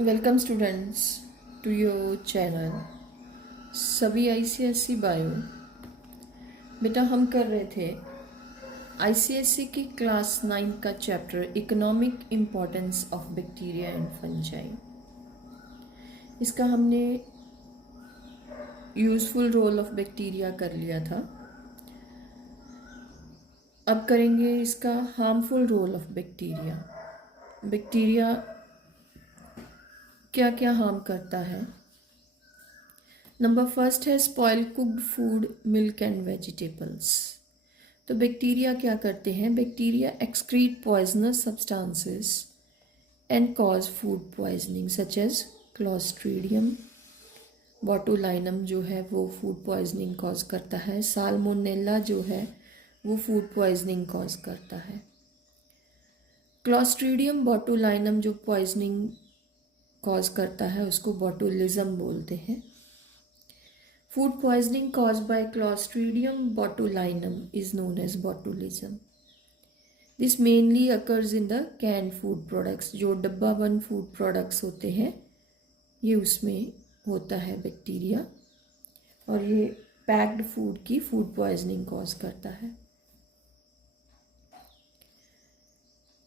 Welcome students to your channel सभी ICSE bio. बेटा हम कर रहे थे आईसीएसई की क्लास 9 का chapter economic importance of bacteria and fungi. इसका हमने यूज़फुल रोल ऑफ बैक्टीरिया कर लिया था। अब करेंगे इसका harmful role of bacteria. Bacteria क्या क्या हार्म करता है। नंबर फर्स्ट है spoil cooked food, milk and vegetables. तो बैक्टीरिया क्या करते हैं? Bacteria excrete poisonous substances and cause food poisoning such as clostridium botulinum जो है वो फूड पॉइजनिंग कॉज करता है। साल्मोनेला जो है वो फूड पॉइजनिंग कॉज करता है। क्लोस्ट्रीडियम बोटुलिनम जो पॉइजनिंग कॉज करता है उसको बोटुलिज्म बोलते हैं। Food poisoning caused by Clostridium botulinum is known as botulism. This mainly occurs in the canned food products. जो डब्बा बंद फूड प्रोडक्ट्स होते हैं ये उसमें होता है बैक्टीरिया, और ये पैक्ड फूड की फूड पॉइजनिंग कॉज करता है।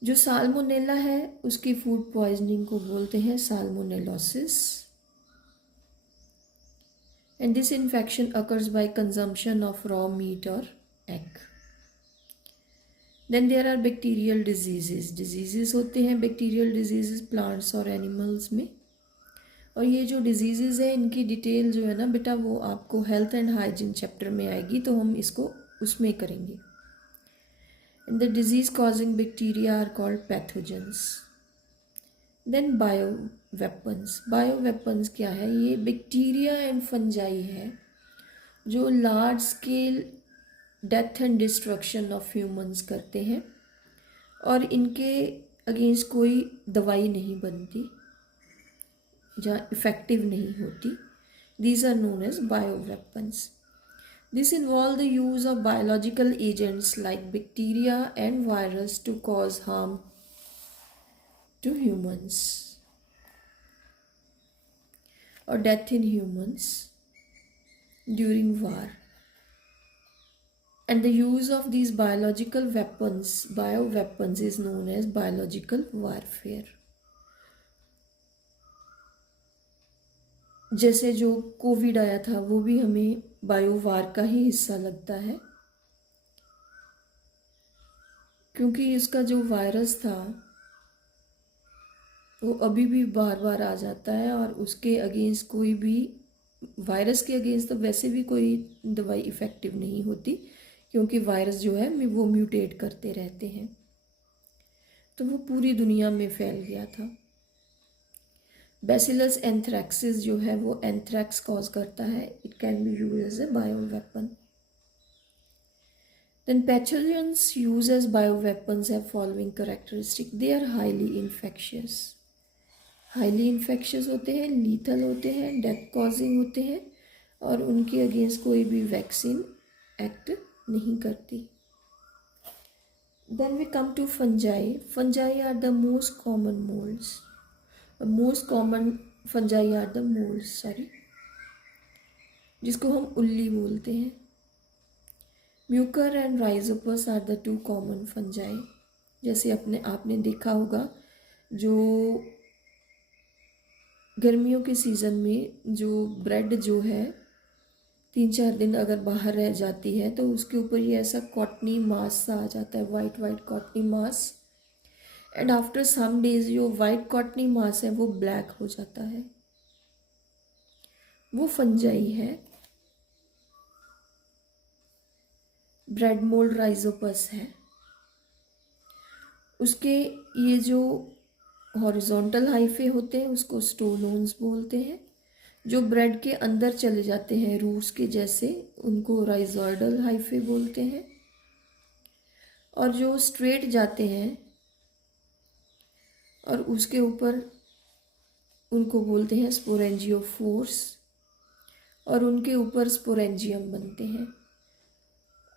जो साल्मोनेला है उसकी फूड पॉइजनिंग को बोलते हैं salmonellosis, and this infection occurs by consumption of raw meat or egg. Then there are bacterial diseases. Diseases होते हैं bacterial diseases plants और animals में, और ये जो diseases है इनकी डिटेल जो है ना बेटा वो आपको हेल्थ एंड हाइजीन चैप्टर में आएगी, तो हम इसको उसमें करेंगे। And the disease causing bacteria are called pathogens. Then bio weapons. Bio weapons क्या है? ये बैक्टीरिया एंड फंजाई है जो large scale death and destruction of humans करते हैं, और इनके अगेंस्ट कोई दवाई नहीं बनती जहाँ इफ़ेक्टिव नहीं होती। These are known as bio weapons. This involve the use of biological agents like bacteria and virus to cause harm to humans or death in humans during war, and the use of these biological weapons, bioweapons, is known as biological warfare. जैसे जो Covid आया था वो भी हमें bio वार का ही हिस्सा लगता है, क्योंकि इसका जो वायरस था वो अभी भी बार बार आ जाता है, और उसके अगेंस्ट कोई भी वायरस के अगेंस्ट तो वैसे भी कोई दवाई इफ़ेक्टिव नहीं होती, क्योंकि वायरस जो है वो म्यूटेट करते रहते हैं। तो वो पूरी दुनिया में फैल गया था। बैसिलस एंथ्रैक्सिस जो है वो एंथ्रैक्स कॉज करता है। It can be use as a bio weapon. Then pathogens use as bio weapons have following characteristic. They are highly infectious. Highly infectious होते हैं, लीथल होते हैं, डेथ कॉजिंग होते हैं, और उनके अगेंस्ट कोई भी वैक्सीन एक्ट नहीं करती। Then we come to fungi. Fungi are the most common moulds. Most common fungi are the moulds, जिसको हम उल्ली बोलते हैं। Mucor and rhizopus are the two common fungi. जैसे आपने देखा होगा जो गर्मियों के सीज़न में जो ब्रेड जो है 3-4 दिन अगर बाहर रह जाती है तो उसके ऊपर ये ऐसा कॉटनी मास सा आ जाता है, white white cottony mass, and after some days जो वाइट कॉटनी मास है वो ब्लैक हो जाता है। वो फंजाई है। ब्रेड मोल्ड राइजोपस है। उसके ये जो हॉरिजॉन्टल हाइफे होते हैं उसको स्टोलोन्स बोलते हैं। जो ब्रेड के अंदर चले जाते हैं रूट्स के जैसे उनको राइजॉइडल हाइफे बोलते हैं, और जो स्ट्रेट जाते हैं और उसके ऊपर उनको बोलते हैं स्पोरेंजियोफोर्स, और उनके ऊपर स्पोरेंजियम बनते हैं।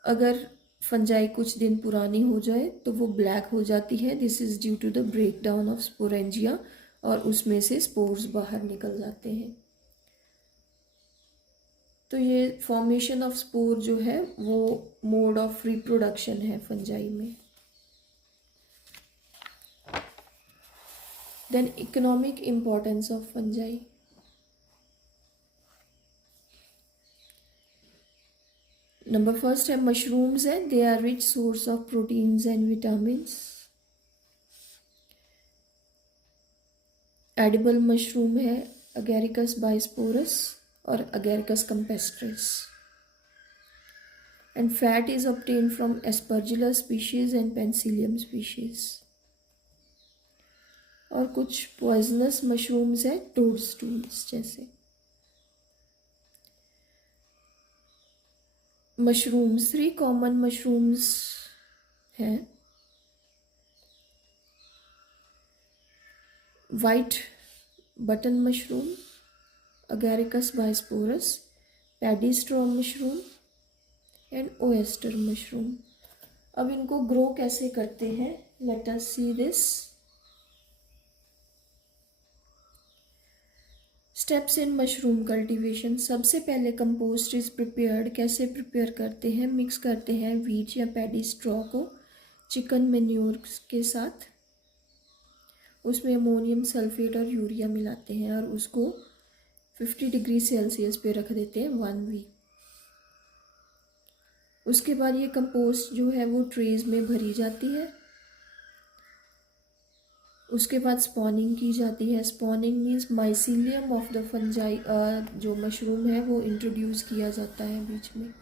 अगर फंजाई कुछ दिन पुरानी हो जाए तो वो ब्लैक हो जाती है। This is due to the break down of sporangia और उसमें से स्पोर्स बाहर निकल जाते हैं। तो ये फॉर्मेशन ऑफ स्पोर जो है वो मोड ऑफ रिप्रोडक्शन है फंजाई में। Then economic importance of fungi. Number first है मशरूम्स है, they are rich source of proteins and vitamins. Edible mushroom है अगेरिकस बाइस्पोरस और agaricus campestris. And fat is obtained from aspergillus species and penicillium species. और कुछ poisonous mushrooms है toadstools जैसे। Mushrooms, 3 common mushrooms हैं। White button mushroom, agaricus bisporus, paddy straw mushroom and oyster mushroom. अब इनको grow कैसे करते हैं, let us see this. Steps in mushroom cultivation. सबसे पहले कंपोस्ट इज प्रिपेयर्ड। कैसे प्रिपेयर करते हैं, मिक्स करते हैं वीट या पैडी स्ट्रॉ को चिकन मेन्योर के साथ, उसमें अमोनियम सल्फेट और यूरिया मिलाते हैं और उसको 50 डिग्री सेल्सियस पे रख देते हैं 1 वीक। उसके बाद ये कंपोस्ट जो है वो ट्रेज में भरी जाती है। उसके बाद स्पॉनिंग की जाती है। Spawning means mycelium of the fungi, जो मशरूम है वो इंट्रोड्यूस किया जाता है बीच में।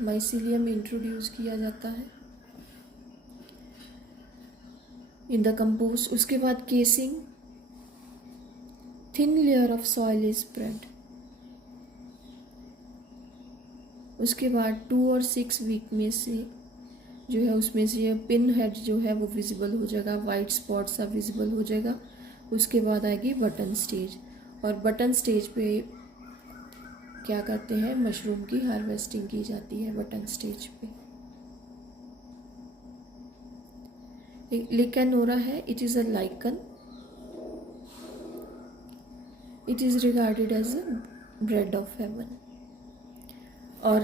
माइसीलियम इंट्रोड्यूस किया जाता है इन द कंपोस्ट। उसके बाद casing, thin layer of soil is spread. उसके बाद 2 और 6 वीक में से जो है उसमें से ये पिन हेड जो है वो विजिबल हो जाएगा, वाइट स्पॉट सा विजिबल हो जाएगा। उसके बाद आएगी बटन स्टेज, और बटन स्टेज पे क्या करते हैं, मशरूम की हार्वेस्टिंग की जाती है बटन स्टेज पे। लिकेनोरा है, it is a lichen, it is regarded as a bread of heaven. और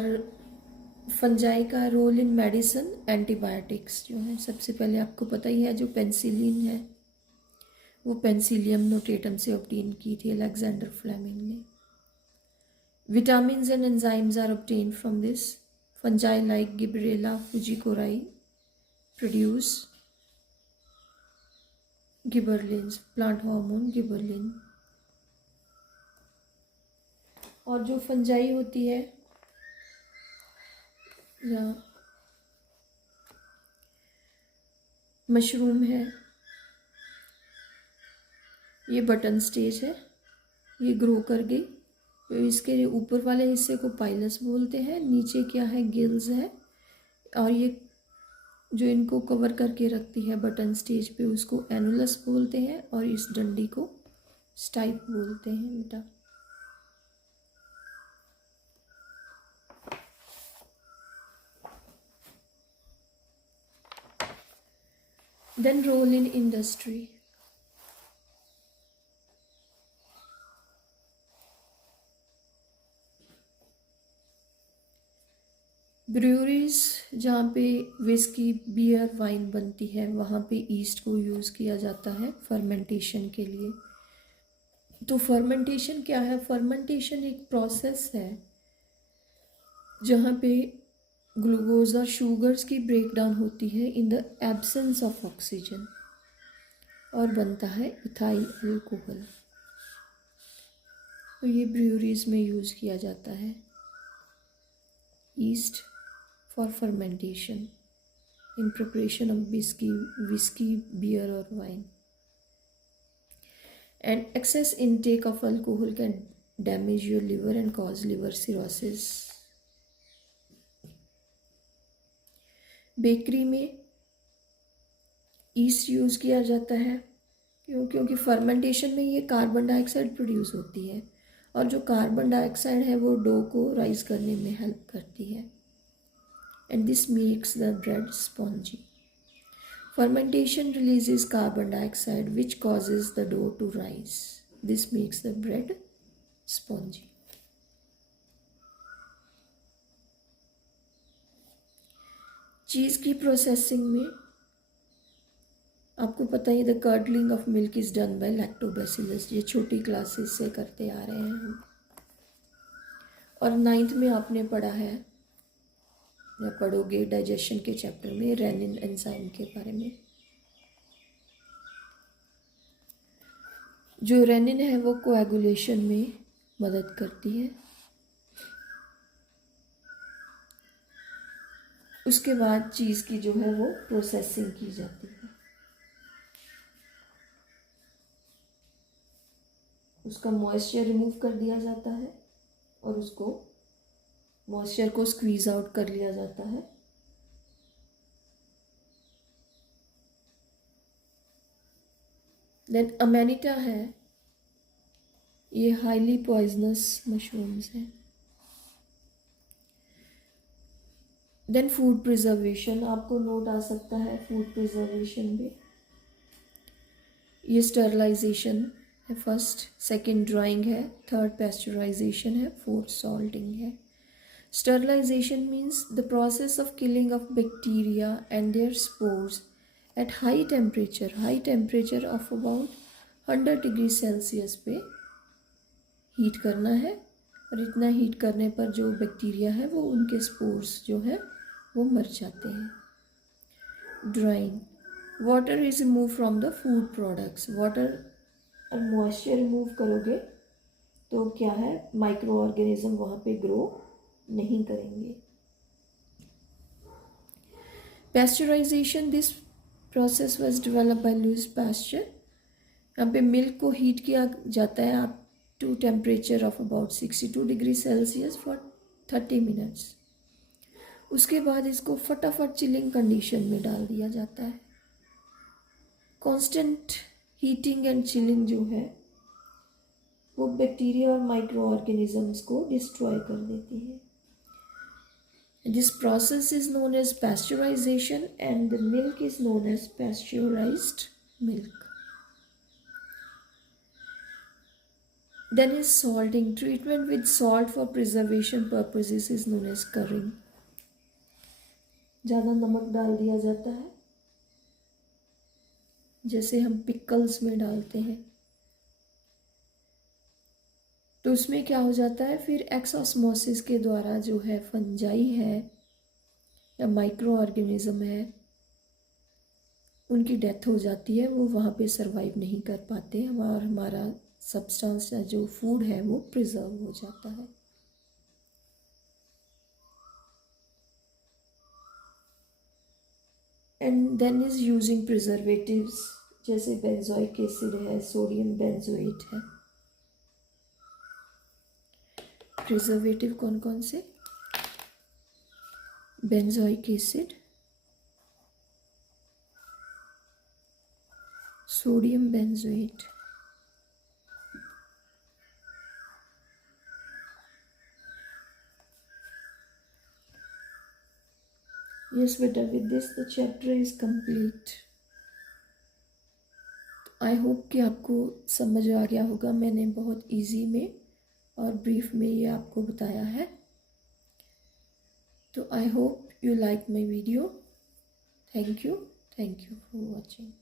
फंजाई का रोल इन मेडिसिन, एंटीबायोटिक्स जो है, सबसे पहले आपको पता ही है जो पेंसिलिन है वो पेंसिलियम नोटेटम से ऑब्टेन की थी अलेक्जेंडर फ्लेमिंग ने। Vitamins and enzymes are obtain from this. Fungi like gibberella fujikuroi produce gibberellins, plant hormone gibberellin. और जो फंजाई होती है या मशरूम है, ये बटन स्टेज है, ये ग्रो कर गई। तो इसके ऊपर वाले हिस्से को पाइलस बोलते हैं, नीचे क्या है, गिल्स है, और ये जो इनको कवर करके रखती है बटन स्टेज पे उसको एनुलस बोलते हैं, और इस डंडी को स्टाइप बोलते हैं बेटा। Then role in industry. Breweries जहाँ पे विस्की, बियर, वाइन बनती है वहाँ पे ईस्ट को यूज़ किया जाता है फर्मेंटेशन के लिए। तो फर्मेंटेशन क्या है, फर्मेंटेशन एक प्रोसेस है जहाँ पे ग्लूकोज और शुगर्स की ब्रेकडाउन होती है in the absence of oxygen और बनता है इथाइल अल्कोहल। तो ये ब्रूरीज में यूज़ किया जाता है east for fermentation in preparation of whiskey, beer or wine. And excess intake of alcohol can damage your liver and cause liver cirrhosis. Bakery में ईस्ट यूज़ किया जाता है क्योंकि फर्मेंटेशन में ये कार्बन डाइऑक्साइड प्रोड्यूस होती है, और जो कार्बन डाइऑक्साइड है वो डो को राइज करने में हेल्प करती है। and this makes the bread spongy. Fermentation releases carbon dioxide, which causes the dough to rise. This makes the bread spongy. चीज़ की प्रोसेसिंग में आपको पता ही, the curdling of milk is done by lactobacillus. ये छोटी classes से करते आ रहे हैं हम। और 9th में आपने पढ़ा है या पढ़ोगे डाइजेशन के चैप्टर में रेनिन एंजाइम के बारे में। जो रेनिन है वो कोएगुलेशन में मदद करती है। उसके बाद चीज़ की जो है वो प्रोसेसिंग की जाती है। उसका मॉइस्चर रिमूव कर दिया जाता है और उसको मॉइस्चर को स्क्वीज आउट कर लिया जाता है। देन अमेनिटा है, ये हाईली पॉइजनस मशरूम्स हैं। देन फूड प्रिजर्वेशन, आपको नोट आ सकता है फूड प्रिजर्वेशन में। ये स्टरलाइजेशन है फर्स्ट, सेकंड ड्राइंग है, थर्ड पैस्चराइजेशन है, फोर्थ सॉल्टिंग है। Sterilisation means the process of killing of bacteria and their spores at high temperature of about 100 degree Celsius पे हीट करना है। और इतना हीट करने पर जो बैक्टीरिया है वो उनके स्पोर्स जो है वो मर जाते हैं। Drawing, water is remove from the food products. Water और मॉइस्चर रिमूव करोगे तो क्या है, माइक्रो ऑर्गेनिज्म वहाँ पे ग्रो नहीं करेंगे। Pasteurisation, this process was developed by Louis Pasteur. यहाँ पे मिल्क को हीट किया जाता है up to temperature of about 62 degree Celsius for 30 minutes. उसके बाद इसको फटाफट चिलिंग कंडीशन में डाल दिया जाता है। कांस्टेंट हीटिंग एंड चिलिंग जो है वो बैक्टीरिया और माइक्रो ऑर्गेनिजम्स को डिस्ट्रॉय कर देती है। This process is known as pasteurisation and the milk is known as pasteurised milk. Then is salting. Treatment with salt for preservation purposes is known as currying. ज़्यादा नमक डाल दिया जाता है, जैसे हम पिकल्स में डालते हैं, तो उसमें क्या हो जाता है फिर एक्सॉस्मोसिस के द्वारा जो है फंजाई है या माइक्रो ऑर्गेनिज्म है उनकी डेथ हो जाती है। वो वहाँ पे सरवाइव नहीं कर पाते और हमारा सब्सटेंस या जो फूड है वो प्रिजर्व हो जाता है। And then is using preservatives, जैसे बेंजोइक एसिड है, सोडियम बेंजोएट है। प्रिजर्वेटिव कौन कौन से, benzoic acid, sodium benzoate, yes beta, with this the chapter is complete. I hope कि आपको समझ आ गया होगा। मैंने बहुत इजी में और ब्रीफ में ये आपको बताया है। तो I hope you like my video. Thank you for watching.